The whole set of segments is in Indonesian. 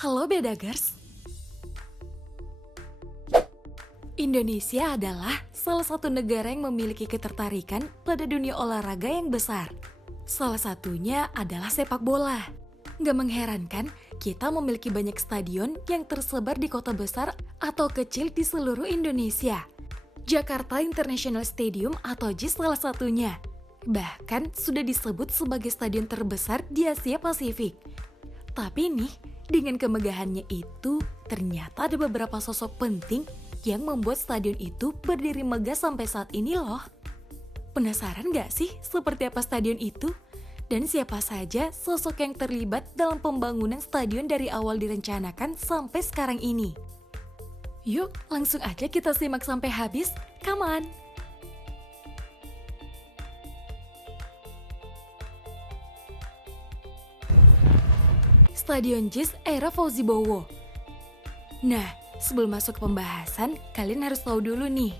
Halo Bedagers, Indonesia adalah salah satu negara yang memiliki ketertarikan pada dunia olahraga yang besar. Salah satunya adalah sepak bola. Gak mengherankan, kita memiliki banyak stadion yang tersebar di kota besar atau kecil di seluruh Indonesia. Jakarta International Stadium atau JIS salah satunya. Bahkan sudah disebut sebagai stadion terbesar di Asia Pasifik. Tapi nih, dengan kemegahannya itu, ternyata ada beberapa sosok penting yang membuat stadion itu berdiri megah sampai saat ini loh. Penasaran gak sih seperti apa stadion itu? Dan siapa saja sosok yang terlibat dalam pembangunan stadion dari awal direncanakan sampai sekarang ini? Yuk, langsung aja kita simak sampai habis. Come on! Stadion JIS era Fauzi Bowo. Nah, sebelum masuk ke pembahasan, kalian harus tahu dulu nih.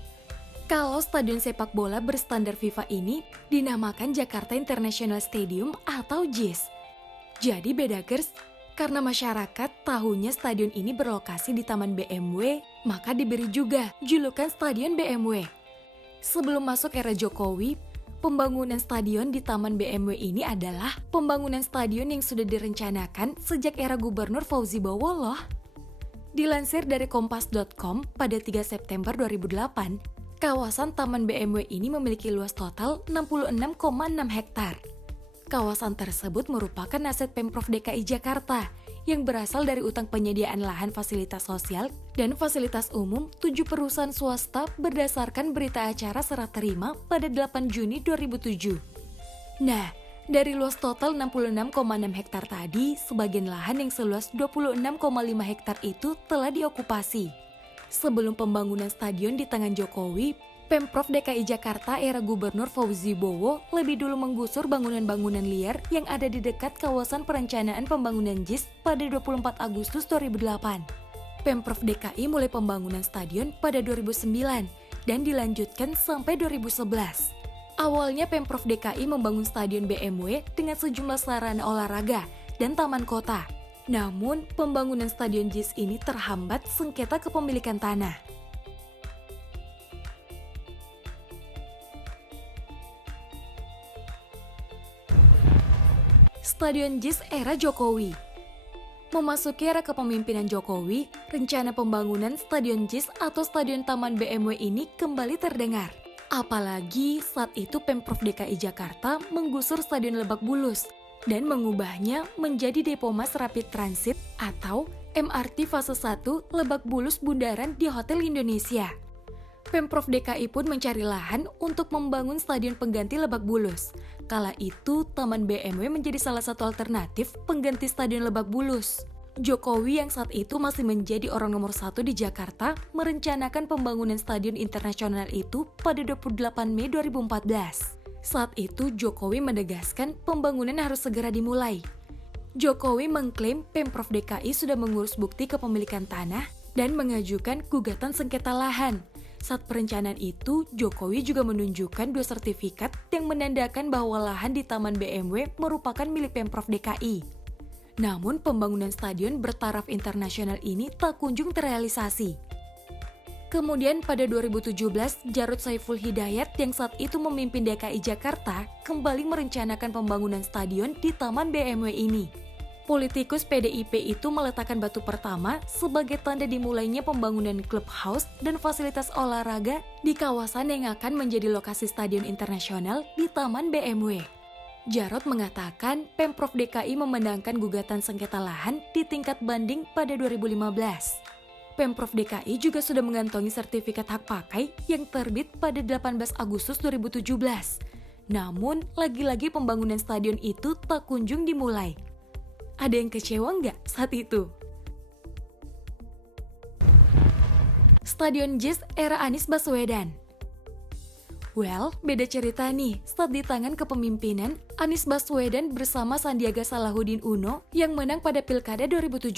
Kalau stadion sepak bola berstandar FIFA ini dinamakan Jakarta International Stadium atau JIS. Jadi Bedagers, karena masyarakat tahunya stadion ini berlokasi di Taman BMW, maka diberi juga julukan Stadion BMW. Sebelum masuk era Jokowi, pembangunan stadion di Taman BMW ini adalah pembangunan stadion yang sudah direncanakan sejak era Gubernur Fauzi Bowo loh. Dilansir dari kompas.com pada 3 September 2008, kawasan Taman BMW ini memiliki luas total 66,6 hektar. Kawasan tersebut merupakan aset Pemprov DKI Jakarta yang berasal dari utang penyediaan lahan fasilitas sosial dan fasilitas umum 7 perusahaan swasta berdasarkan berita acara serah terima pada 8 Juni 2007. Nah, dari luas total 66,6 hektar tadi, sebagian lahan yang seluas 26,5 hektar itu telah diokupasi. Sebelum pembangunan stadion di tangan Jokowi, Pemprov DKI Jakarta era Gubernur Fauzi Bowo lebih dulu menggusur bangunan-bangunan liar yang ada di dekat kawasan perencanaan pembangunan JIS pada 24 Agustus 2008. Pemprov DKI mulai pembangunan stadion pada 2009 dan dilanjutkan sampai 2011. Awalnya Pemprov DKI membangun stadion BMW dengan sejumlah sarana olahraga dan taman kota. Namun, pembangunan stadion JIS ini terhambat sengketa kepemilikan tanah. Stadion JIS era Jokowi. Memasuki era kepemimpinan Jokowi, rencana pembangunan Stadion JIS atau Stadion Taman BMW ini kembali terdengar. Apalagi saat itu Pemprov DKI Jakarta menggusur Stadion Lebak Bulus dan mengubahnya menjadi Depo Mass Rapid Transit atau MRT fase 1 Lebak Bulus Bundaran di Hotel Indonesia. Pemprov DKI pun mencari lahan untuk membangun stadion pengganti Lebak Bulus. Kala itu, Taman BMW menjadi salah satu alternatif pengganti Stadion Lebak Bulus. Jokowi yang saat itu masih menjadi orang nomor 1 di Jakarta merencanakan pembangunan stadion internasional itu pada 28 Mei 2014. Saat itu Jokowi menegaskan pembangunan harus segera dimulai. Jokowi mengklaim Pemprov DKI sudah mengurus bukti kepemilikan tanah dan mengajukan gugatan sengketa lahan. Saat perencanaan itu, Jokowi juga menunjukkan 2 sertifikat yang menandakan bahwa lahan di Taman BMW merupakan milik Pemprov DKI. Namun pembangunan stadion bertaraf internasional ini tak kunjung terrealisasi. Kemudian pada 2017, Jarod Saiful Hidayat yang saat itu memimpin DKI Jakarta kembali merencanakan pembangunan stadion di Taman BMW ini. Politikus PDIP itu meletakkan batu pertama sebagai tanda dimulainya pembangunan clubhouse dan fasilitas olahraga di kawasan yang akan menjadi lokasi stadion internasional di Taman BMW. Jarod mengatakan Pemprov DKI memenangkan gugatan sengketa lahan di tingkat banding pada 2015. Pemprov DKI juga sudah mengantongi sertifikat hak pakai yang terbit pada 18 Agustus 2017. Namun, lagi-lagi pembangunan stadion itu tak kunjung dimulai. Ada yang kecewa nggak saat itu? Stadion JIS era Anies Baswedan. Well, beda cerita nih saat di tangan kepemimpinan Anies Baswedan bersama Sandiaga Salahuddin Uno yang menang pada Pilkada 2017.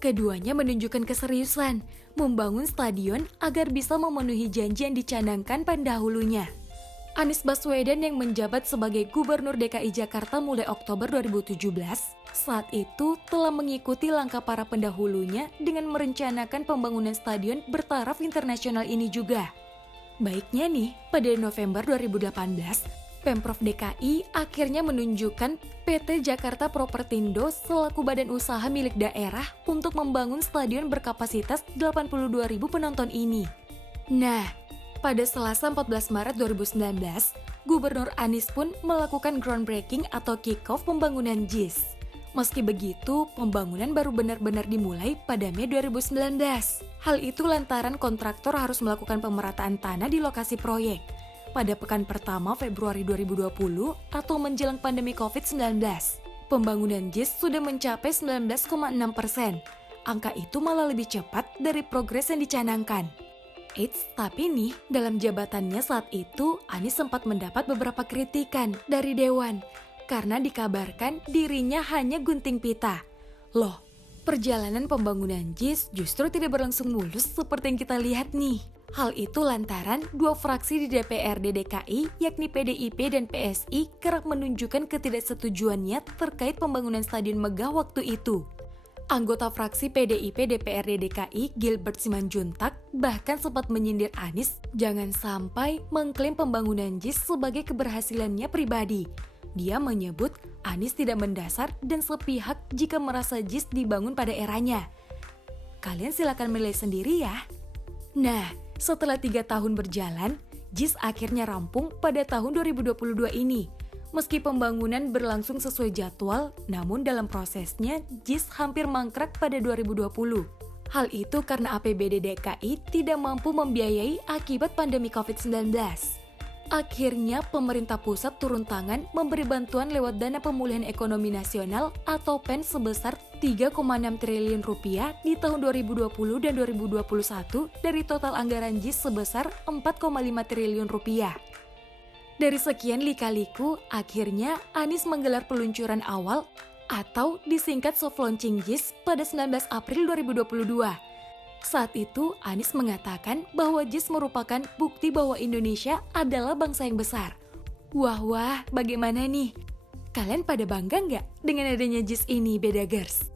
Keduanya menunjukkan keseriusan membangun stadion agar bisa memenuhi janji yang dicanangkan pendahulunya. Anies Baswedan yang menjabat sebagai Gubernur DKI Jakarta mulai Oktober 2017 saat itu telah mengikuti langkah para pendahulunya dengan merencanakan pembangunan stadion bertaraf internasional ini juga. Baiknya nih, pada November 2018, Pemprov DKI akhirnya menunjukkan PT Jakarta Propertindo selaku badan usaha milik daerah untuk membangun stadion berkapasitas 82.000 penonton ini. Nah, pada Selasa 14 Maret 2019, Gubernur Anies pun melakukan groundbreaking atau kick-off pembangunan JIS. Meski begitu, pembangunan baru benar-benar dimulai pada Mei 2019. Hal itu lantaran kontraktor harus melakukan pemerataan tanah di lokasi proyek pada pekan pertama Februari 2020 atau menjelang pandemi COVID-19. Pembangunan JIS sudah mencapai 19,6%. Angka itu malah lebih cepat dari progres yang dicanangkan. Eits, tapi nih, dalam jabatannya saat itu, Anies sempat mendapat beberapa kritikan dari Dewan karena dikabarkan dirinya hanya gunting pita. Loh, perjalanan pembangunan JIS justru tidak berlangsung mulus seperti yang kita lihat nih. Hal itu lantaran dua fraksi di DPRD DKI, yakni PDIP dan PSI, kerap menunjukkan ketidaksetujuannya terkait pembangunan stadion megah waktu itu. Anggota fraksi PDIP DPRD DKI, Gilbert Simanjuntak, bahkan sempat menyindir Anies jangan sampai mengklaim pembangunan JIS sebagai keberhasilannya pribadi. Dia menyebut Anies tidak mendasar dan sepihak jika merasa JIS dibangun pada eranya. Kalian silakan menilai sendiri ya. Nah, setelah 3 tahun berjalan, JIS akhirnya rampung pada tahun 2022 ini. Meski pembangunan berlangsung sesuai jadwal, namun dalam prosesnya JIS hampir mangkrak pada 2020. Hal itu karena APBD DKI tidak mampu membiayai akibat pandemi COVID-19. Akhirnya pemerintah pusat turun tangan memberi bantuan lewat Dana Pemulihan Ekonomi Nasional atau PEN sebesar 3,6 triliun rupiah di tahun 2020 dan 2021 dari total anggaran JIS sebesar 4,5 triliun rupiah. Dari sekian lika-liku, akhirnya Anies menggelar peluncuran awal atau disingkat soft launching JIS pada 19 April 2022. Saat itu, Anies mengatakan bahwa JIS merupakan bukti bahwa Indonesia adalah bangsa yang besar. Wah, bagaimana nih? Kalian pada bangga nggak dengan adanya JIS ini, Bedagers?